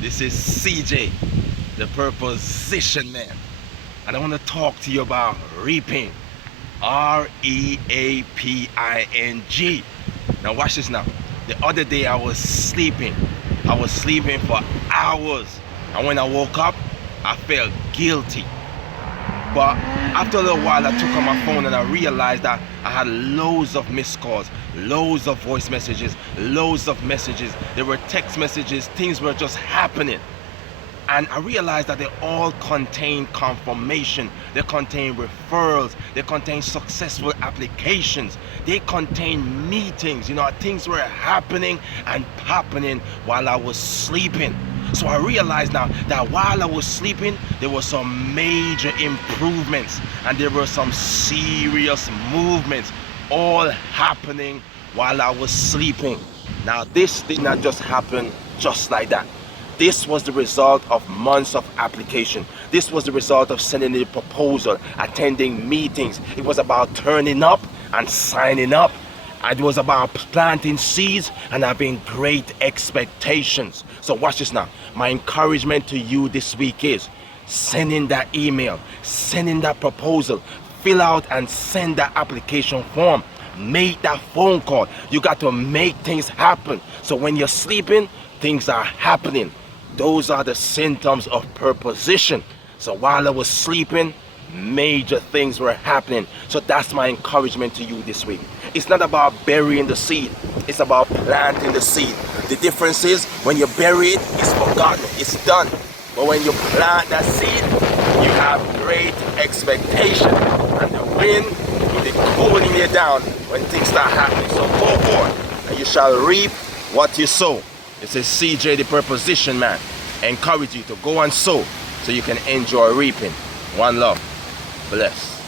This is CJ, the Preposition Man, and I want to talk to you about reaping. R-E-A-P-I-N-G. Now watch this now. The other day I was sleeping. I was sleeping for hours, and when I woke up, I felt guilty. But after a little while, I took on my phone and I realized that I had loads of missed calls, loads of voice messages, loads of messages. There were text messages, things were just happening. And I realized that they all contain confirmation, they contain referrals, they contain successful applications, they contain meetings, things were happening and happening while I was sleeping. So I realized now that while I was sleeping, there were some major improvements and there were some serious movements all happening while I was sleeping. Now this did not just happen just like that. This was the result of months of application. This was the result of sending a proposal, attending meetings. It was about turning up and signing up. And it was about planting seeds and having great expectations. So watch this now. My encouragement to you this week is sending that email, sending that proposal, fill out and send that application form. Make that phone call. You got to make things happen. So when you're sleeping, things are happening. Those are the symptoms of preposition. So while I was sleeping, major things were happening. So that's my encouragement to you this week. It's not about burying the seed, it's about planting the seed. The difference is when you bury it, it's forgotten, it's done. But when you plant that seed, you have great expectation, and the wind will be cooling you down when things start happening. So go forward and you shall reap what you sow. This is CJ the Preposition Man. I encourage you to go and sow so you can enjoy reaping. One love. Bless.